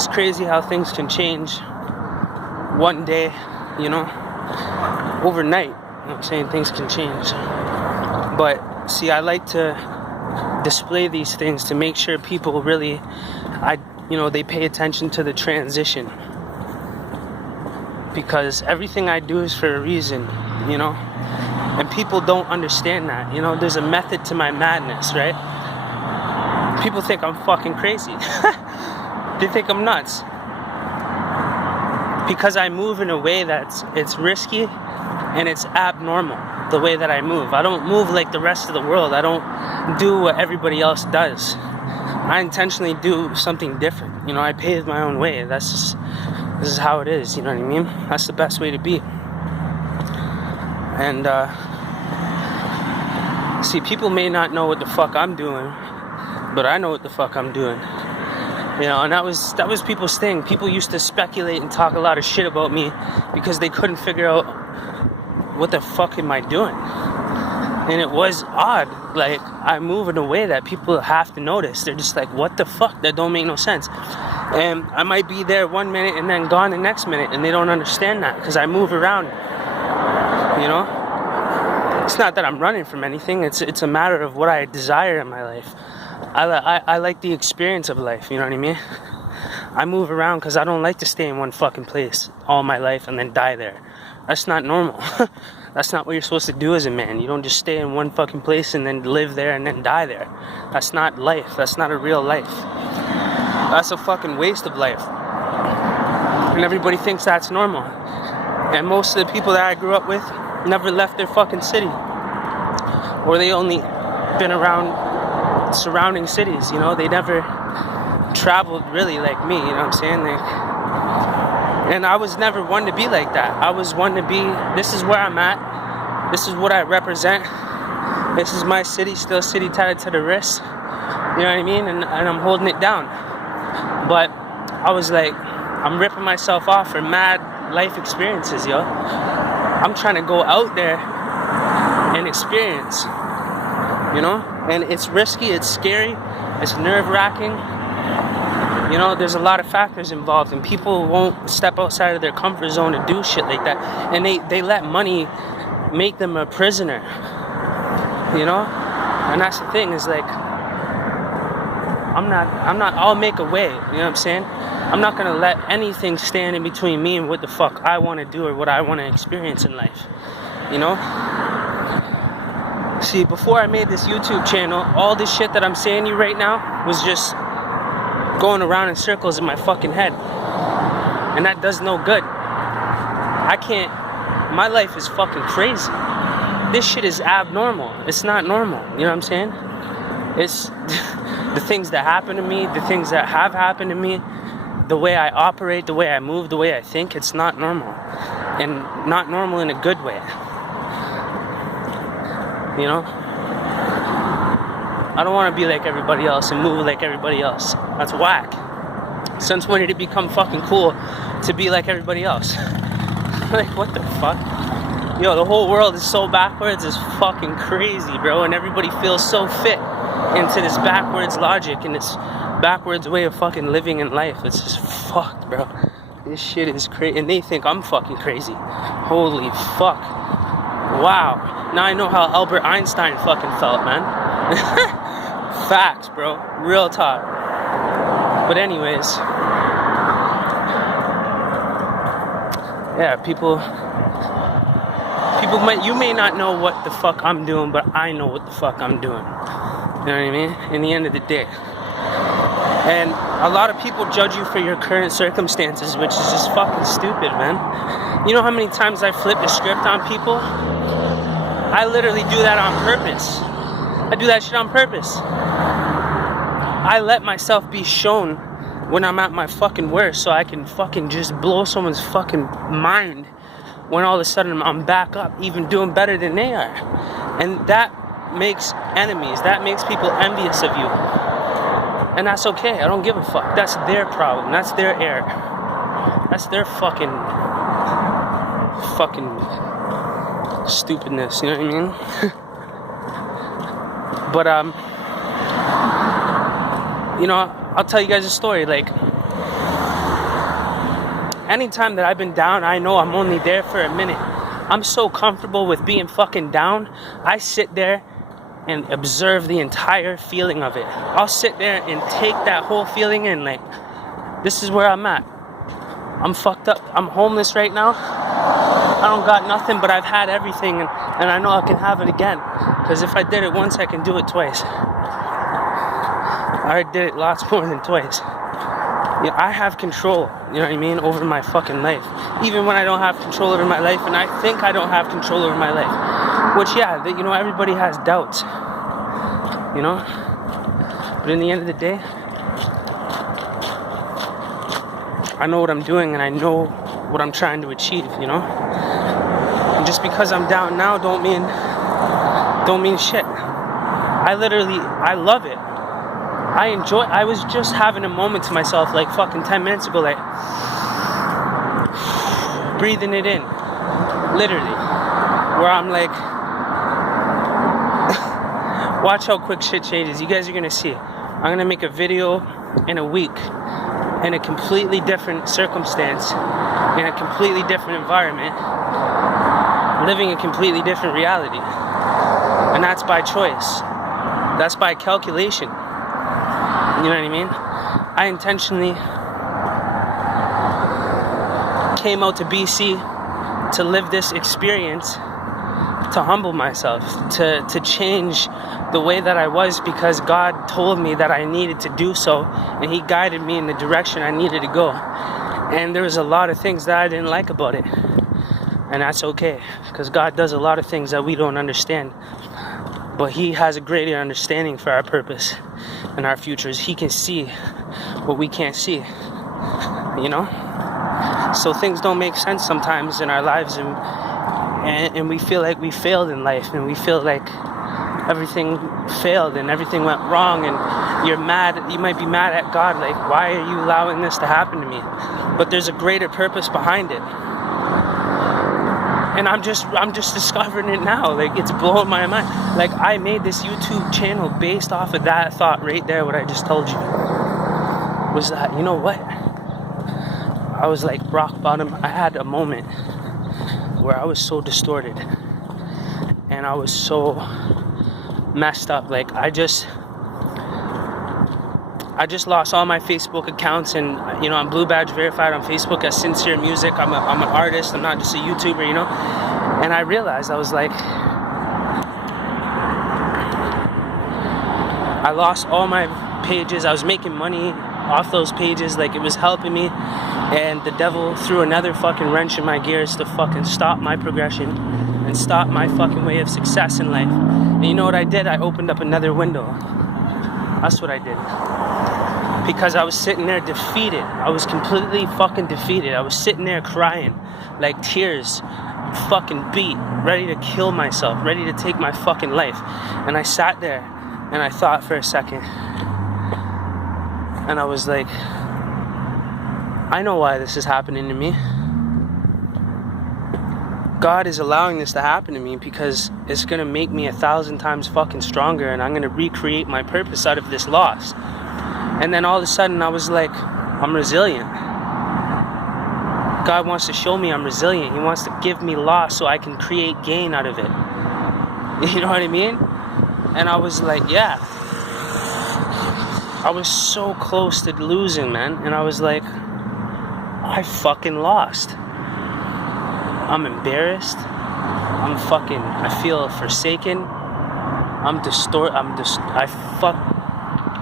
It's crazy how things can change one day, you know, overnight. You know what I'm saying? Things can change. But see, I like to display these things to make sure people really, they pay attention to the transition. Because everything I do is for a reason, you know? And people don't understand that, you know? There's a method to my madness, right? People think I'm fucking crazy. They think I'm nuts. Because I move in a way it's risky and it's abnormal, the way that I move. I don't move like the rest of the world. I don't do what everybody else does. I intentionally do something different. You know, I pave my own way. This is how it is, you know what I mean? That's the best way to be. And, see, people may not know what the fuck I'm doing, but I know what the fuck I'm doing. You know, and that was people's thing. People used to speculate and talk a lot of shit about me because they couldn't figure out what the fuck am I doing. And it was odd. Like, I move in a way that people have to notice. They're just like, what the fuck? That don't make no sense. And I might be there 1 minute and then gone the next minute, and they don't understand that because I move around. You know? It's not that I'm running from anything. It's a matter of what I desire in my life. I like the experience of life, you know what I mean? I move around because I don't like to stay in one fucking place all my life and then die there. That's not normal. That's not what you're supposed to do as a man. You don't just stay in one fucking place and then live there and then die there. That's not life. That's not a real life. That's a fucking waste of life. And everybody thinks that's normal. And most of the people that I grew up with never left their fucking city. Or they only been around surrounding cities, you know? They never traveled really like me, you know what I'm saying? And I was never one to be like that. I was one to be, this is where I'm at. This is what I represent. This is my city, still city tied to the wrist. You know what I mean? And I'm holding it down. But I was like, I'm ripping myself off for mad life experiences, yo. I'm trying to go out there and experience, you know? And it's risky, it's scary, it's nerve-wracking. You know, there's a lot of factors involved, and people won't step outside of their comfort zone to do shit like that. And they let money make them a prisoner, you know? And that's the thing, is like, I'll make a way, you know what I'm saying? I'm not gonna let anything stand in between me and what the fuck I wanna do or what I wanna experience in life, you know? See, before I made this YouTube channel, all this shit that I'm saying to you right now was just going around in circles in my fucking head. And that does no good. My life is fucking crazy. This shit is abnormal. It's not normal, you know what I'm saying? It's the things that happen to me, the things that have happened to me, the way I operate, the way I move, the way I think, it's not normal. And not normal in a good way. You know? I don't want to be like everybody else and move like everybody else. That's whack. Since when did it become fucking cool to be like everybody else? Like, what the fuck? Yo, the whole world is so backwards, it's fucking crazy, bro. And everybody feels so fit into this backwards logic and this backwards way of fucking living in life. It's just fucked, bro. This shit is crazy. And they think I'm fucking crazy. Holy fuck. Wow. Now I know how Albert Einstein fucking felt, man. Facts, bro. Real talk. But anyways, yeah, you may not know what the fuck I'm doing, but I know what the fuck I'm doing. You know what I mean? In the end of the day. And a lot of people judge you for your current circumstances, which is just fucking stupid, man. You know how many times I flip the script on people? I literally do that on purpose. I do that shit on purpose. I let myself be shown when I'm at my fucking worst so I can fucking just blow someone's fucking mind when all of a sudden I'm back up, even doing better than they are. And that makes enemies. That makes people envious of you. And that's okay. I don't give a fuck. That's their problem. That's their error. That's their fucking stupidness, you know what I mean? But you know, I'll tell you guys a story. Like, anytime that I've been down, I know I'm only there for a minute. I'm so comfortable with being fucking down. I sit there and observe the entire feeling of it. I'll sit there and take that whole feeling in, like, this is where I'm at. I'm fucked up. I'm homeless right now. I don't got nothing, but I've had everything, and I know I can have it again. Because if I did it once, I can do it twice. I did it lots more than twice. Yeah, I have control, you know what I mean, over my fucking life. Even when I don't have control over my life, and I think I don't have control over my life. Which, yeah, you know, everybody has doubts, you know? But in the end of the day, I know what I'm doing, and I know what I'm trying to achieve, you know? And just because I'm down now don't mean shit. I love it. I was just having a moment to myself like fucking 10 minutes ago, like breathing it in, literally, where I'm like, watch how quick shit changes. You guys are gonna see. I'm gonna make a video in a week in a completely different circumstance, in a completely different environment, living a completely different reality. And that's by choice. That's by calculation. You know what I mean? I intentionally came out to BC to live this experience, to humble myself, to change the way that I was, because God told me that I needed to do so, and He guided me in the direction I needed to go. And there was a lot of things that I didn't like about it. And that's okay, because God does a lot of things that we don't understand. But He has a greater understanding for our purpose and our futures. He can see what we can't see, you know? So things don't make sense sometimes in our lives, and we feel like we failed in life, and we feel like everything failed and everything went wrong, and you're mad. You might be mad at God, like, why are you allowing this to happen to me? But there's a greater purpose behind it. And I'm just discovering it now. Like, it's blowing my mind. Like, I made this YouTube channel based off of that thought right there, what I just told you. Was that, you know what? I was like rock bottom. I had a moment where I was so distorted. And I was so messed up. Like, I just lost all my Facebook accounts, and you know, I'm Blue Badge verified on Facebook as Sincere Music. I'm an artist. I'm not just a YouTuber, you know. And I realized, I was like, I lost all my pages. I was making money off those pages, like it was helping me, and the devil threw another fucking wrench in my gears to fucking stop my progression and stop my fucking way of success in life. And you know what I did? I opened up another window. That's what I did. Because I was sitting there defeated. I was completely fucking defeated. I was sitting there crying, like tears, fucking beat, ready to kill myself, ready to take my fucking life. And I sat there and I thought for a second. And I was like, I know why this is happening to me. God is allowing this to happen to me because it's going to make me 1,000 times fucking stronger, and I'm going to recreate my purpose out of this loss. And then all of a sudden I was like, I'm resilient. God wants to show me I'm resilient. He wants to give me loss so I can create gain out of it. You know what I mean? And I was like, yeah. I was so close to losing, man. And I was like, I fucking lost. I'm embarrassed. I feel forsaken.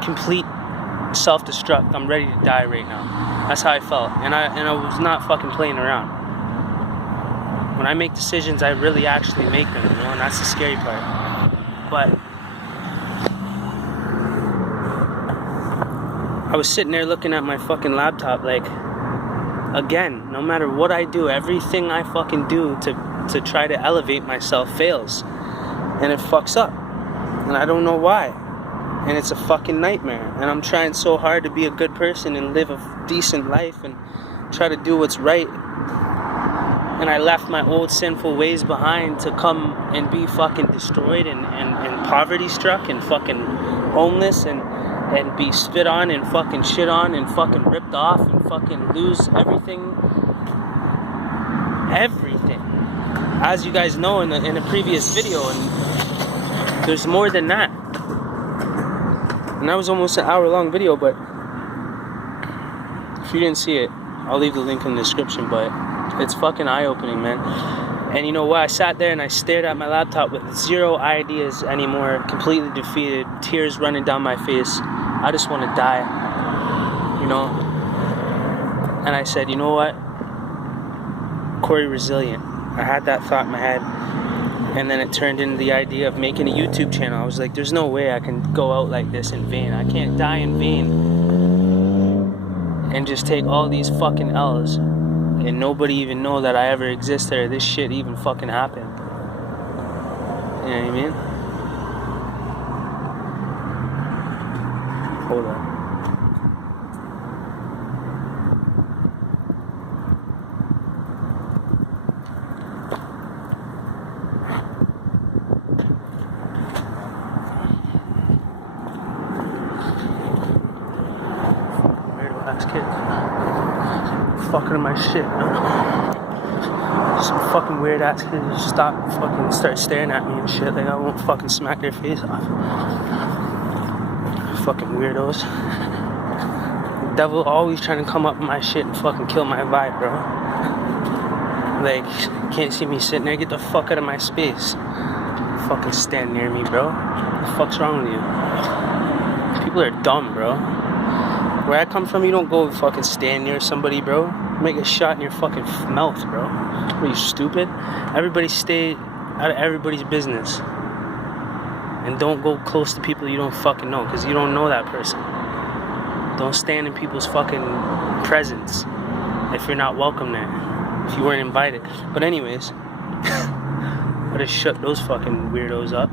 Complete self-destruct. I'm ready to die right now. That's how I felt. And I was not fucking playing around. When I make decisions, I really actually make them, you know, and that's the scary part. But I was sitting there looking at my fucking laptop like, again, no matter what I do, everything I fucking do to try to elevate myself fails. And it fucks up. And I don't know why. And it's a fucking nightmare. And I'm trying so hard to be a good person and live a decent life and try to do what's right. And I left my old sinful ways behind to come and be fucking destroyed and poverty struck and fucking homeless and be spit on and fucking shit on and fucking ripped off and fucking lose everything everything. As you guys know in a previous video, and there's more than that. And that was almost an hour-long video, but if you didn't see it, I'll leave the link in the description, but it's fucking eye-opening, man. And you know what? I sat there and I stared at my laptop with zero ideas anymore, completely defeated, tears running down my face. I just want to die, you know? And I said, you know what? Cory resilient. I had that thought in my head. And then it turned into the idea of making a YouTube channel. I was like, there's no way I can go out like this in vain. I can't die in vain and just take all these fucking L's and nobody even know that I ever existed or this shit even fucking happened. You know what I mean? Hold on. Kid fucking in my shit, man. Some fucking weird ass kids just start staring at me and shit like I won't fucking smack their face off. Fucking weirdos. The devil always trying to come up with my shit and fucking kill my vibe, bro. Like, can't see me sitting there, get the fuck out of my space. Fucking stand near me, bro. What the fuck's wrong with you? People are dumb, bro. Where I come from, you don't go fucking stand near somebody, bro. You might get shot in your fucking mouth, bro. Are you stupid? Everybody stay out of everybody's business. And don't go close to people you don't fucking know, because you don't know that person. Don't stand in people's fucking presence if you're not welcome there. If you weren't invited. But anyways, I just shut those fucking weirdos up.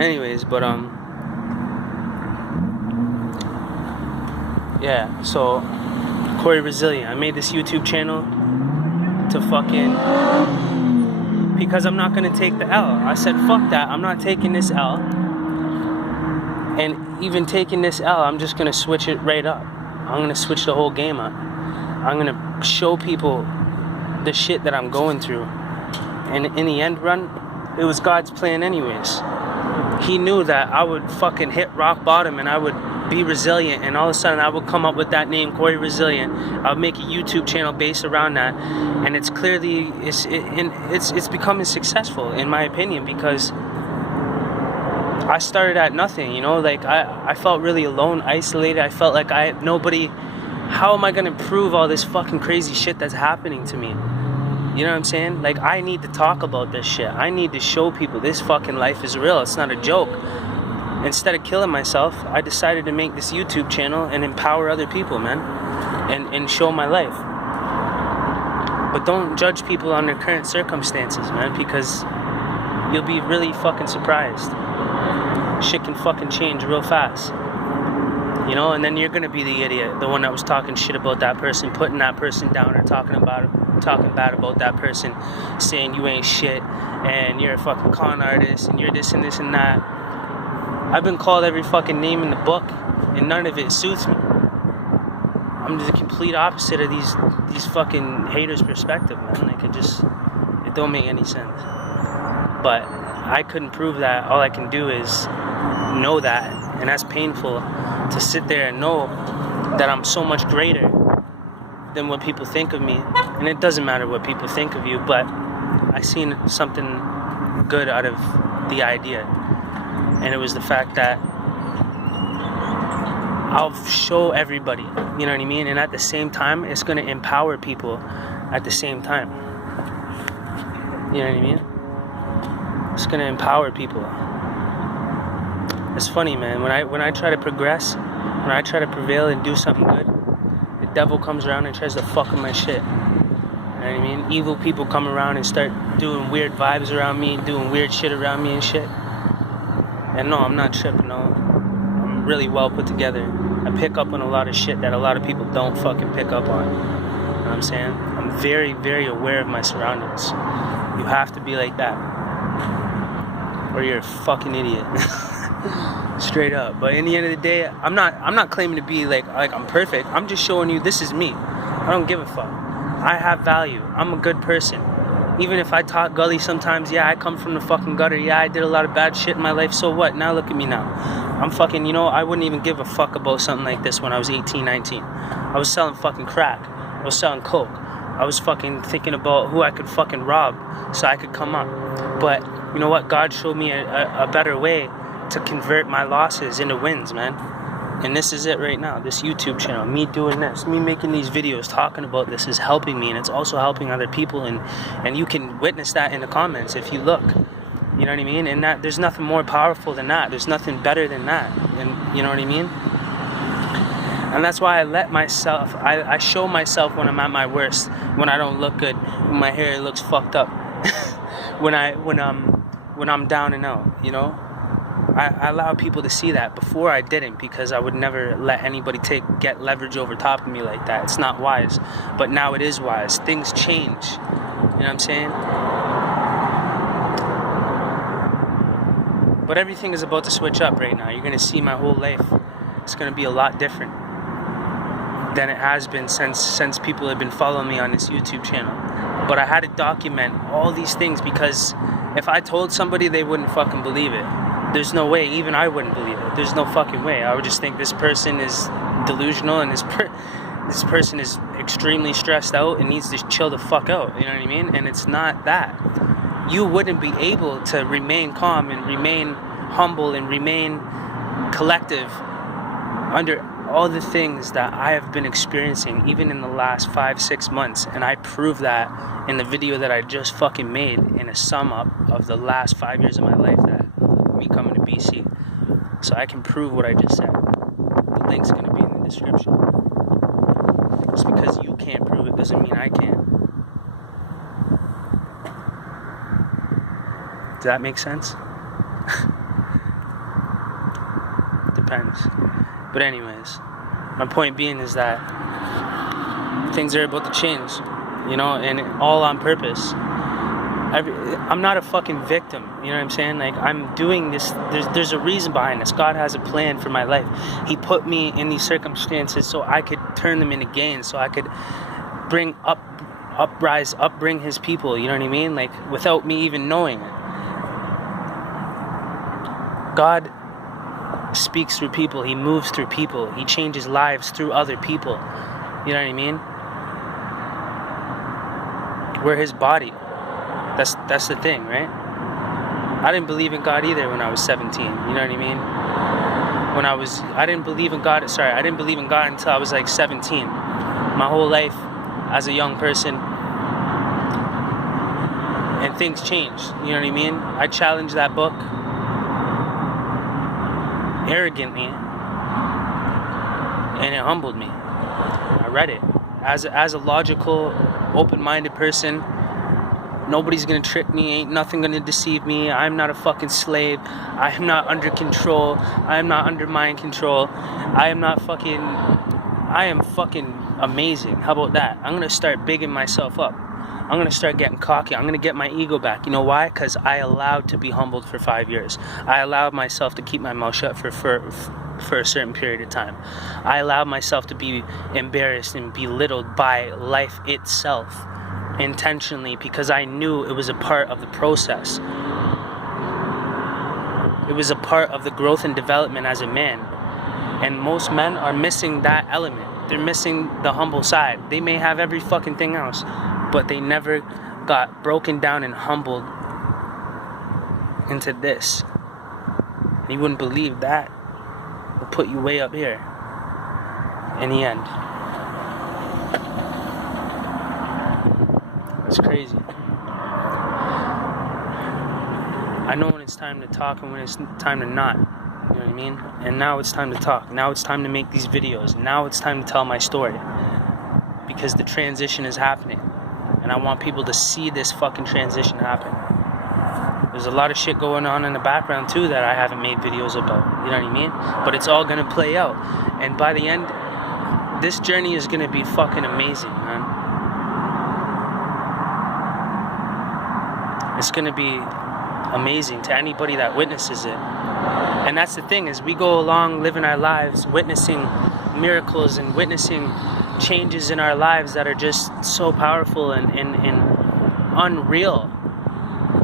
Anyways, but yeah, so Cory Resilient. I made this YouTube channel to fucking, because I'm not gonna take the L. I said fuck that, I'm not taking this L. And even taking this L, I'm just gonna switch it right up. I'm gonna switch the whole game up. I'm gonna show people the shit that I'm going through. And in the end run, it was God's plan anyways. He knew that I would fucking hit rock bottom and I would be resilient, and all of a sudden I would come up with that name, Cory Resilient. I would make a YouTube channel based around that, and it's clearly it's becoming successful in my opinion, because I started at nothing, you know. Like I felt really alone, isolated. I felt like I had nobody. How am I gonna prove all this fucking crazy shit that's happening to me? You know what I'm saying? Like, I need to talk about this shit. I need to show people this fucking life is real. It's not a joke. Instead of killing myself, I decided to make this YouTube channel and empower other people, man. And show my life. But don't judge people on their current circumstances, man, because you'll be really fucking surprised. Shit can fucking change real fast. You know, and then you're gonna be the idiot, the one that was talking shit about that person, putting that person down, or talking bad about that person, saying you ain't shit, and you're a fucking con artist, and you're this and this and that. I've been called every fucking name in the book, and none of it suits me. I'm the complete opposite of these fucking haters' perspective, man. Like, it don't make any sense. But I couldn't prove that. All I can do is know that, and that's painful to sit there and know that I'm so much greater than what people think of me. And it doesn't matter what people think of you, but I seen something good out of the idea. And it was the fact that I'll show everybody, you know what I mean? And at the same time, it's going to empower people at the same time. You know what I mean? It's going to empower people. It's funny, man. When I try to progress, when I try to prevail and do something good, the devil comes around and tries to fuck with my shit. You know what I mean? Evil people come around and start doing weird vibes around me, doing weird shit around me and shit. And no, I'm not tripping, no. I'm really well put together. I pick up on a lot of shit that a lot of people don't fucking pick up on. You know what I'm saying? I'm very, very aware of my surroundings. You have to be like that, or you're a fucking idiot. Straight up. But in the end of the day, I'm not claiming to be like I'm perfect. I'm just showing you this is me. I don't give a fuck. I have value. I'm a good person. Even if I talk gully sometimes, yeah, I come from the fucking gutter. Yeah, I did a lot of bad shit in my life. So what? Now look at me now. I'm fucking, I wouldn't even give a fuck about something like this when I was 18, 19. I was selling fucking crack. I was selling coke. I was fucking thinking about who I could fucking rob so I could come up. But you know what? God showed me a better way to convert my losses into wins, man. And this is it right now. This YouTube channel, me doing this, me making these videos, talking about this is helping me, and it's also helping other people. And you can witness that in the comments if you look. You know what I mean? And that there's nothing more powerful than that. There's nothing better than that. And you know what I mean? And that's why I show myself when I'm at my worst, when I don't look good, when my hair looks fucked up, when I'm down and out, I allow people to see that. Before I didn't, because I would never let anybody get leverage over top of me like that. It's not wise. But now it is wise. Things change. You know what I'm saying? But everything is about to switch up right now. You're going to see my whole life. It's going to be a lot different than it has been since people have been following me on this YouTube channel. But I had to document all these things, because if I told somebody, they wouldn't fucking believe it. There's no way. Even I wouldn't believe it. There's no fucking way. I would just think this person is delusional, and this person is extremely stressed out and needs to chill the fuck out. You know what I mean? And it's not that. You wouldn't be able to remain calm and remain humble and remain collective under all the things that I have been experiencing, even in the last 5-6 months. And I prove that in the video that I just fucking made, in a sum up of the last 5 years of my life, that me coming to BC. So I can prove what I just said. The link's going to be in the description. Just because you can't prove it doesn't mean I can't. Does that make sense? Depends. But anyways, my point being is that things are about to change, and all on purpose. I'm not a fucking victim, you know what I'm saying? Like, I'm doing this, there's a reason behind this. God has a plan for my life. He put me in these circumstances so I could turn them into gains, so I could bring his people, you know what I mean? Like, without me even knowing it. God speaks through people. He moves through people. He changes lives through other people. You know what I mean? We're his body. That's the thing, right? I didn't believe in God either when I was 17. You know what I mean? I didn't believe in God until I was like 17. My whole life as a young person. And things changed. You know what I mean? I challenged that book arrogantly, and it humbled me. I read it as a logical, open-minded person. Nobody's gonna trick me. Ain't nothing gonna deceive me. I'm not a fucking slave. I am not under control. I am not under mind control. I am fucking amazing. How about that? I'm gonna start bigging myself up. I'm going to start getting cocky. I'm going to get my ego back. You know why? Because I allowed to be humbled for 5 years. I allowed myself to keep my mouth shut for a certain period of time. I allowed myself to be embarrassed and belittled by life itself intentionally, because I knew it was a part of the process. It was a part of the growth and development as a man. And most men are missing that element. They're missing the humble side. They may have every fucking thing else, but they never got broken down and humbled into this. You wouldn't believe that will put you way up here in the end. It's crazy. I know when it's time to talk and when it's time to not. You know what I mean? And now it's time to talk. Now it's time to make these videos. Now it's time to tell my story. Because the transition is happening. And I want people to see this fucking transition happen. There's a lot of shit going on in the background too that I haven't made videos about. You know what I mean? But it's all gonna play out. And by the end, this journey is gonna be fucking amazing, man. It's gonna be amazing to anybody that witnesses it. And that's the thing, is we go along living our lives, witnessing miracles and witnessing changes in our lives that are just so powerful, and unreal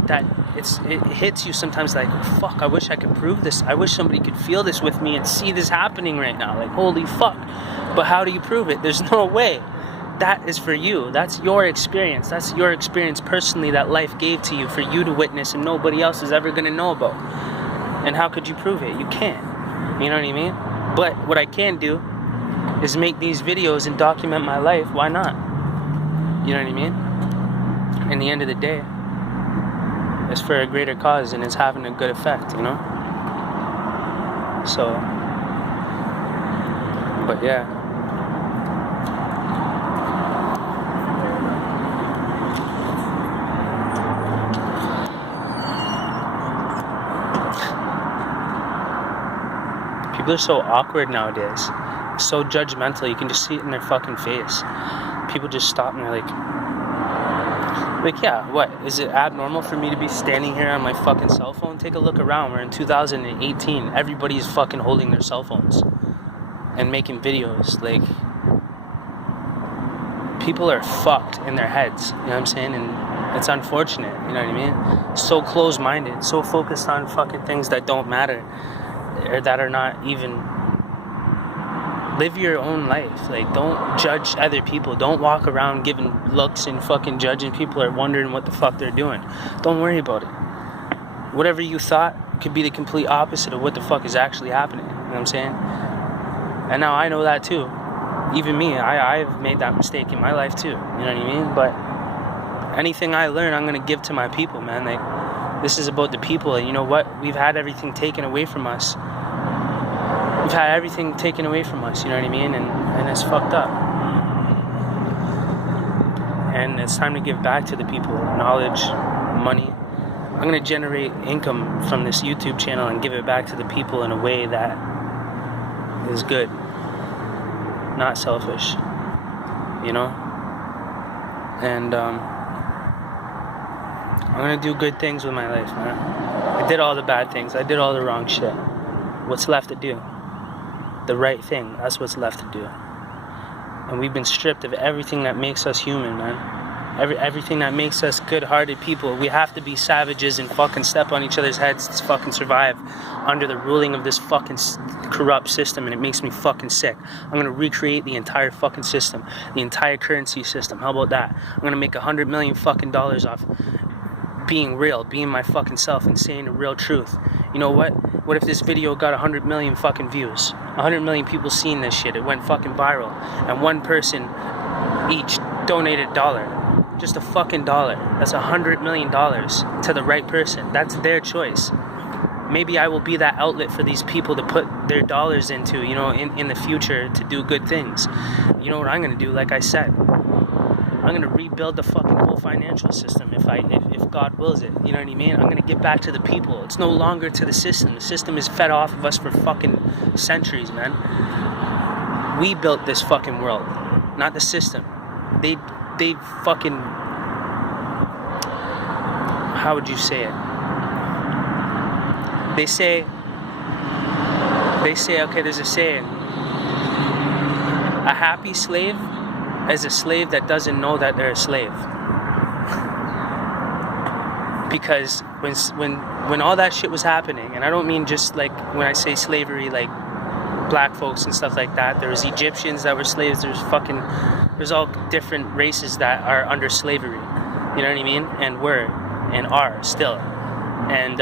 that it hits you sometimes like, fuck, I wish I could prove this. I wish somebody could feel this with me and see this happening right now. Like, holy fuck. But how do you prove it? There's no way. That is for you. That's your experience. That's your experience personally that life gave to you for you to witness and nobody else is ever going to know about. And how could you prove it? You can't. You know what I mean? But what I can do is make these videos and document my life. Why not? You know what I mean? In the end of the day, it's for a greater cause and it's having a good effect, you know? So, but yeah. People are so awkward nowadays, so judgmental. You can just see it in their fucking face. People just stop and they're like, yeah, what? Is it abnormal for me to be standing here on my fucking cell phone? Take a look around. We're in 2018. Everybody's fucking holding their cell phones and making videos. Like, people are fucked in their heads, you know what I'm saying? And it's unfortunate, you know what I mean? So close-minded, so focused on fucking things that don't matter. Or that are not even. Live your own life. Like, don't judge other people. Don't walk around giving looks and fucking judging people or wondering what the fuck they're doing. Don't worry about it. Whatever you thought could be the complete opposite of what the fuck is actually happening. You know what I'm saying? And now I know that too. Even me, I've made that mistake in my life too. You know what I mean? But anything I learn, I'm gonna give to my people, man. Like, this is about the people, and you know what? We've had everything taken away from us. We've had everything taken away from us, you know what I mean? And it's fucked up. And it's time to give back to the people. Knowledge, money. I'm going to generate income from this YouTube channel and give it back to the people in a way that is good. Not selfish. You know? And I'm going to do good things with my life, man. I did all the bad things. I did all the wrong shit. What's left to do? The right thing. That's what's left to do. And we've been stripped of everything that makes us human, man. Everything that makes us good-hearted people. We have to be savages and fucking step on each other's heads to fucking survive under the ruling of this fucking corrupt system, and it makes me fucking sick. I'm gonna recreate the entire fucking system, the entire currency system. How about that? I'm gonna make $100 million fucking dollars off being real, being my fucking self and saying the real truth. You know what? What if this video got 100 million fucking views? 100 million people seen this shit. It went fucking viral. And one person each donated $1. Just a fucking $1. That's $100 million to the right person. That's their choice. Maybe I will be that outlet for these people to put their dollars into, you know, in the future to do good things. You know what I'm gonna do? Like I said, I'm gonna rebuild the fucking whole financial system if God wills it. You know what I mean? I'm gonna give back to the people. It's no longer to the system. The system is fed off of us for fucking centuries, man. We built this fucking world, not the system. They fucking, how would you say it? They say, okay, there's a saying. A happy slave is a slave that doesn't know that they're a slave. Because when all that shit was happening, and I don't mean just like when I say slavery, like black folks and stuff like that. There was Egyptians that were slaves. There's all different races that are under slavery. You know what I mean? And were and are still. And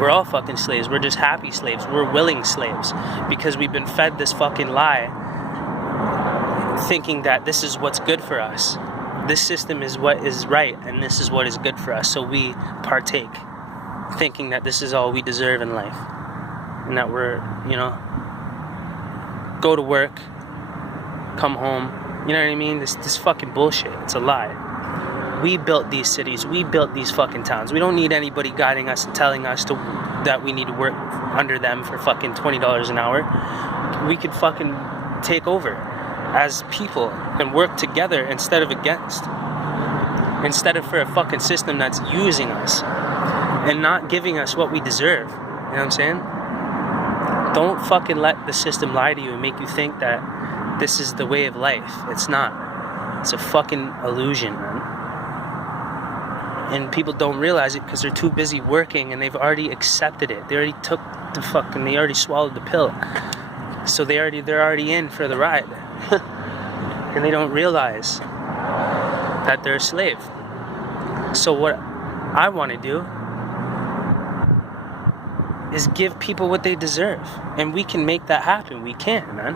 we're all fucking slaves. We're just happy slaves. We're willing slaves because we've been fed this fucking lie, thinking that this is what's good for us. This system is what is right, and this is what is good for us. So we partake, thinking that this is all we deserve in life. And that we're, you know, go to work, come home. You know what I mean? This fucking bullshit. It's a lie. We built these cities. We built these fucking towns. We don't need anybody guiding us and telling us that we need to work under them for fucking $20 an hour. We could fucking take over as people and work together instead of against. Instead of for a fucking system that's using us and not giving us what we deserve. You know what I'm saying? Don't fucking let the system lie to you and make you think that this is the way of life. It's not. It's a fucking illusion, man. And people don't realize it because they're too busy working, and they've already accepted it. They already took the fucking, they already swallowed the pill. So they're already in for the ride. And they don't realize that they're a slave. So what I want to do is give people what they deserve. And we can make that happen. We can, man.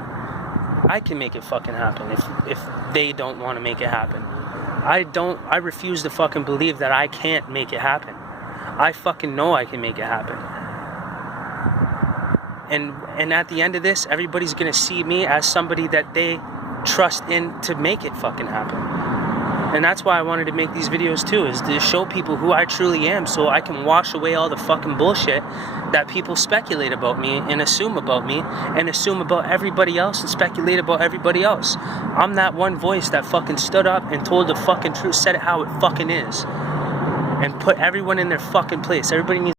I can make it fucking happen if they don't want to make it happen. I refuse to fucking believe that I can't make it happen. I fucking know I can make it happen. And at the end of this, everybody's gonna see me as somebody that they trust in to make it fucking happen. And that's why I wanted to make these videos too, is to show people who I truly am, so I can wash away all the fucking bullshit that people speculate about me and assume about me and assume about everybody else and speculate about everybody else. I'm that one voice that fucking stood up and told the fucking truth, said it how it fucking is, and put everyone in their fucking place. Everybody needs